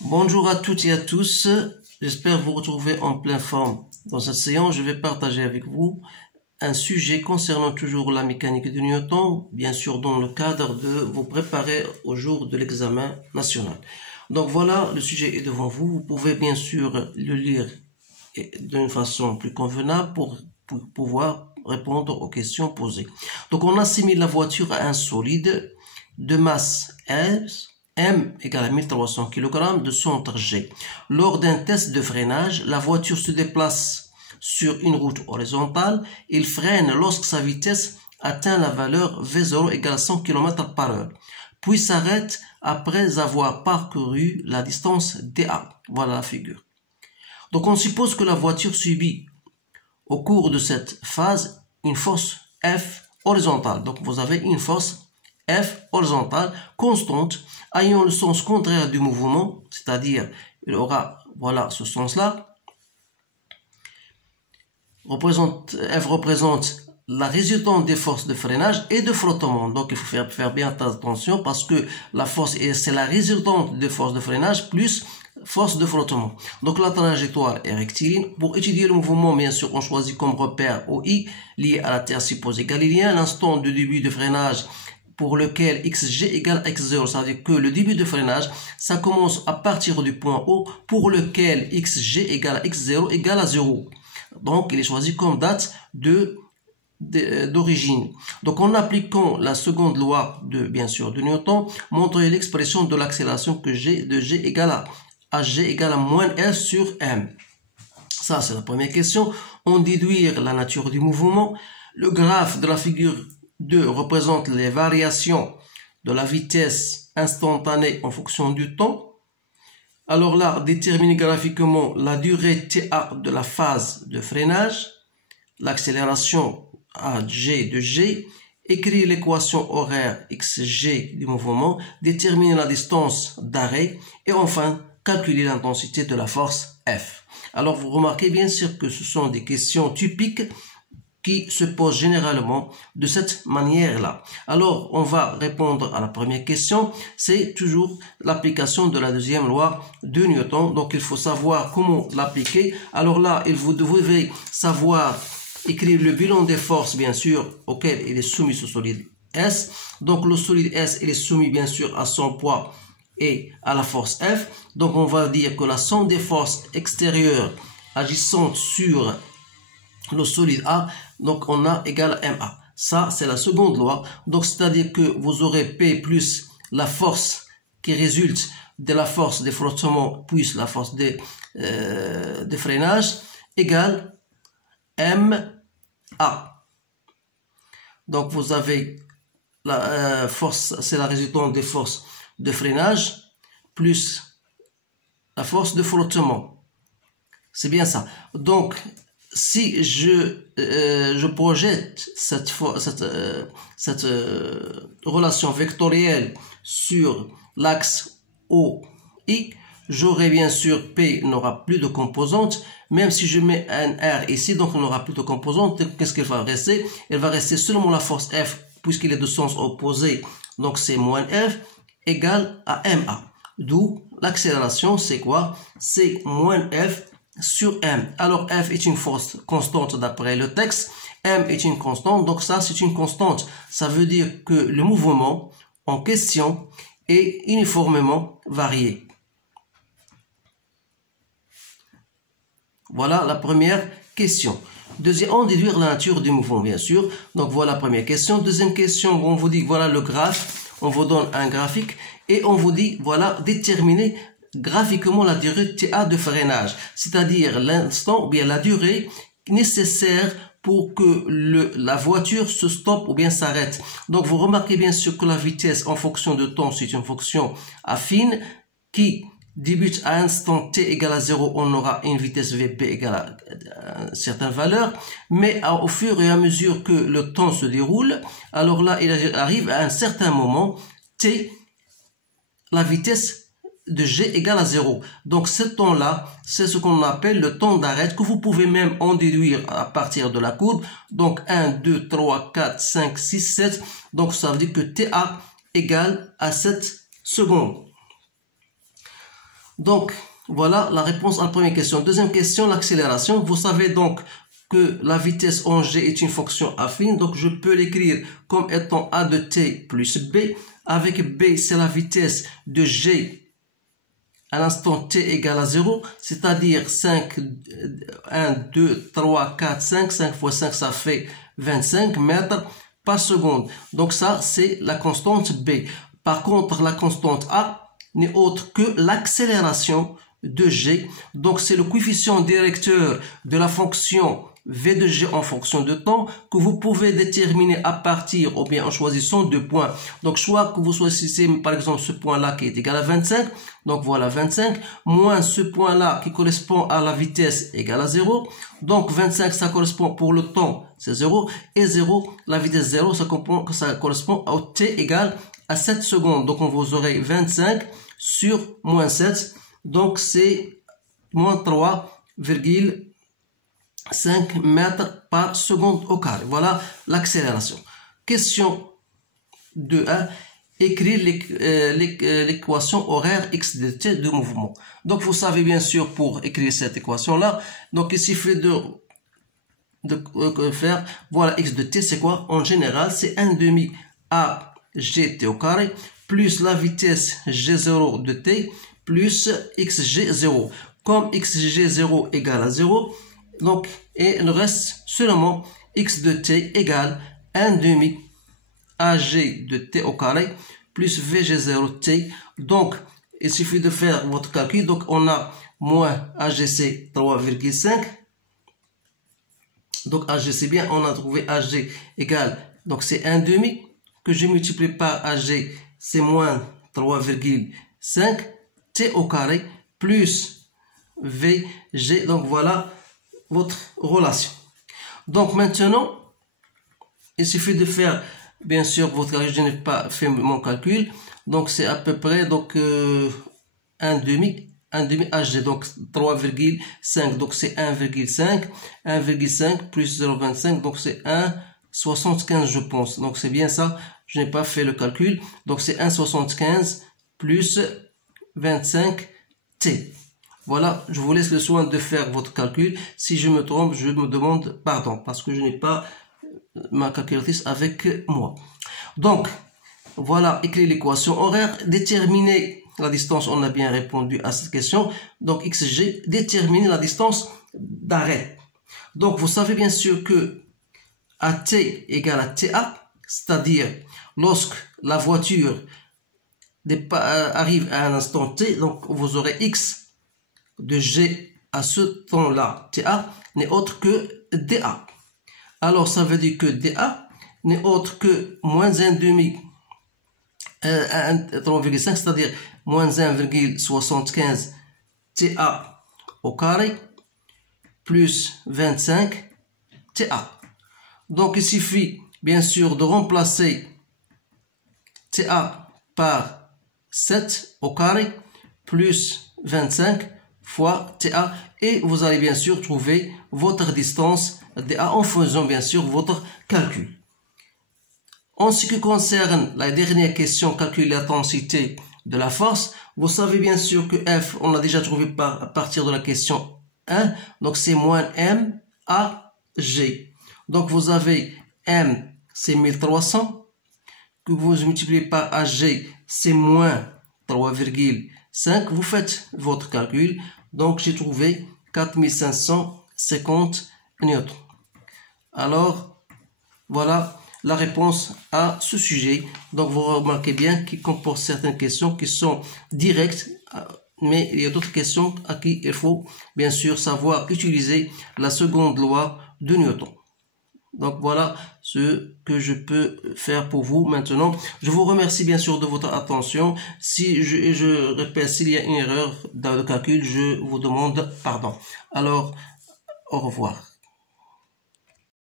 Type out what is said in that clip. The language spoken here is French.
Bonjour à toutes et à tous, j'espère vous retrouver en pleine forme. Dans cette séance, je vais partager avec vous un sujet concernant toujours la mécanique de Newton, bien sûr dans le cadre de vous préparer au jour de l'examen national. Donc voilà, le sujet est devant vous, vous pouvez bien sûr le lire d'une façon plus convenable pour pouvoir répondre aux questions posées. Donc on assimile la voiture à un solide de masse S, M égale à 1300 kg de centre G. Lors d'un test de freinage, la voiture se déplace sur une route horizontale. Il freine lorsque sa vitesse atteint la valeur V0 égale à 100 km par heure, puis s'arrête après avoir parcouru la distance dA. Voilà la figure. Donc on suppose que la voiture subit au cours de cette phase une force F horizontale. Donc vous avez une force F horizontale constante ayant le sens contraire du mouvement, c'est-à-dire il aura voilà ce sens-là. F représente la résultante des forces de freinage et de frottement. Donc il faut faire bien attention parce que la force c'est la résultante des forces de freinage plus force de frottement. Donc la trajectoire est rectiligne. Pour étudier le mouvement, bien sûr, on choisit comme repère OI lié à la Terre supposée galiléenne l'instant de début de freinage pour lequel xg égale x0, c'est-à-dire que le début de freinage, ça commence à partir du point O pour lequel xg égale à x0 égale à 0. Donc il est choisi comme date d'origine. Donc en appliquant la seconde loi de Newton, montrer l'expression de l'accélération que G de G égale à G égale à moins F sur M. Ça c'est la première question. On déduire la nature du mouvement. Le graphe de la figure 2 représente les variations de la vitesse instantanée en fonction du temps. Alors là, déterminer graphiquement la durée TA de la phase de freinage, l'accélération à G de G, écrire l'équation horaire xg du mouvement, déterminer la distance d'arrêt et enfin calculer l'intensité de la force F. Alors vous remarquez bien sûr que ce sont des questions typiques qui se posent généralement de cette manière-là. Alors, on va répondre à la première question. C'est toujours l'application de la deuxième loi de Newton. Donc, il faut savoir comment l'appliquer. Alors là, vous devez savoir écrire le bilan des forces, bien sûr, auquel il est soumis ce solide S. Donc, le solide S, il est soumis, bien sûr, à son poids et à la force F. Donc, on va dire que la somme des forces extérieures agissantes sur le solide A, donc on a égal à MA. Ça, c'est la seconde loi. Donc, c'est-à-dire que vous aurez P plus la force qui résulte de la force de frottement plus la force de freinage égale MA. Donc, vous avez la force, c'est la résultante des forces de freinage plus la force de frottement. C'est bien ça. Donc, si je projette cette relation vectorielle sur l'axe OI, j'aurai bien sûr P n'aura plus de composante, même si je mets un R ici, donc on n'aura plus de composante. Qu'est-ce qu'il va rester? Il va rester seulement la force F, puisqu'il est de sens opposé, donc c'est moins F, égale à MA. D'où l'accélération, c'est quoi? C'est moins F sur M. Alors F est une force constante d'après le texte, M est une constante, donc ça c'est une constante. Ça veut dire que le mouvement en question est uniformément varié. Voilà la première question. On déduire la nature du mouvement, bien sûr. Donc voilà la première question. Deuxième question, on vous dit voilà le graphe, on vous donne un graphique et on vous dit voilà déterminer graphiquement la durée TA de freinage, c'est-à-dire l'instant ou bien la durée nécessaire pour que la voiture se stoppe ou bien s'arrête. Donc vous remarquez bien sûr que la vitesse en fonction de temps, c'est une fonction affine qui débute à instant t égale à 0, on aura une vitesse Vp égale à une certaine valeur, mais au fur et à mesure que le temps se déroule, alors là il arrive à un certain moment t, la vitesse de G égale à 0. Donc ce temps-là, c'est ce qu'on appelle le temps d'arrêt que vous pouvez même en déduire à partir de la courbe. Donc 1, 2, 3, 4, 5, 6, 7. Donc ça veut dire que TA égale à 7 secondes. Donc, voilà la réponse à la première question. Deuxième question, l'accélération. Vous savez donc que la vitesse en g est une fonction affine. Donc, je peux l'écrire comme étant a de t plus b. Avec b, c'est la vitesse de g à l'instant t égale à 0. C'est-à-dire 5, 1, 2, 3, 4, 5. 5 fois 5, ça fait 25 mètres par seconde. Donc, ça, c'est la constante b. Par contre, la constante a n'est autre que l'accélération de g. Donc, c'est le coefficient directeur de la fonction v de g en fonction de temps que vous pouvez déterminer à partir ou bien en choisissant deux points. Donc, soit que vous choisissez par exemple ce point-là qui est égal à 25. Donc, voilà 25 moins ce point-là qui correspond à la vitesse égale à 0. Donc, 25, ça correspond pour le temps, c'est 0. Et 0, la vitesse 0, ça correspond au t égale à 7 secondes. Donc, on vous aurait 25 sur moins 7. Donc, c'est moins 3,5 mètres par seconde au carré. Voilà l'accélération. Question 2.1. Écrire l'équation horaire x de t de mouvement. Donc, vous savez bien sûr pour écrire cette équation-là. Donc, il suffit de faire, voilà, x de t, c'est quoi? En général, c'est 1/2 à gt au carré plus la vitesse g0 de t plus xg0. Comme xg0 égale à 0, donc, et il reste seulement x de t égale 1/2 ag de t au carré plus vg0 t. Donc, il suffit de faire votre calcul. Donc, on a moins agc 3,5. Donc, ag, c'est bien, on a trouvé ag égale, donc c'est 1/2 que je multiplie par ag, c'est moins 3,5 t au carré plus vg. Donc, voilà votre relation. Donc, maintenant, il suffit de faire, bien sûr, votre calcul. Je n'ai pas fait mon calcul. Donc, c'est à peu près, donc, 1/2 ag, donc 3,5. Donc, c'est 1,5. 1,5 plus 0,25. Donc, c'est 1,75, je pense. Donc, c'est bien ça. Je n'ai pas fait le calcul. Donc, c'est 1,75 plus 25 t. Voilà, je vous laisse le soin de faire votre calcul. Si je me trompe, je me demande pardon parce que je n'ai pas ma calculatrice avec moi. Donc, voilà, écrire l'équation horaire, déterminer la distance, on a bien répondu à cette question. Donc, xg, déterminer la distance d'arrêt. Donc, vous savez bien sûr que AT égale à TA, c'est-à-dire lorsque la voiture arrive à un instant t, donc vous aurez x de g à ce temps-là, TA, n'est autre que dA. Alors, ça veut dire que dA n'est autre que moins 1/2, 3,5, c'est-à-dire moins 1,75 TA au carré plus 25 TA. Donc, il suffit bien sûr de remplacer TA par 7 au carré plus 25 fois TA et vous allez bien sûr trouver votre distance dA en faisant bien sûr votre calcul. En ce qui concerne la dernière question, calculer l'intensité de la force, vous savez bien sûr que F, on l'a déjà trouvé à partir de la question 1, donc c'est moins M à G. Donc vous avez M, c'est 1300, que vous multipliez par AG, c'est moins 3,5. Vous faites votre calcul. Donc, j'ai trouvé 4550 newtons. Alors, voilà la réponse à ce sujet. Donc, vous remarquez bien qu'il comporte certaines questions qui sont directes, mais il y a d'autres questions à qui il faut bien sûr savoir utiliser la seconde loi de Newton. Donc voilà ce que je peux faire pour vous maintenant. Je vous remercie bien sûr de votre attention. Si je répète, s'il y a une erreur dans le calcul, je vous demande pardon. Alors, au revoir.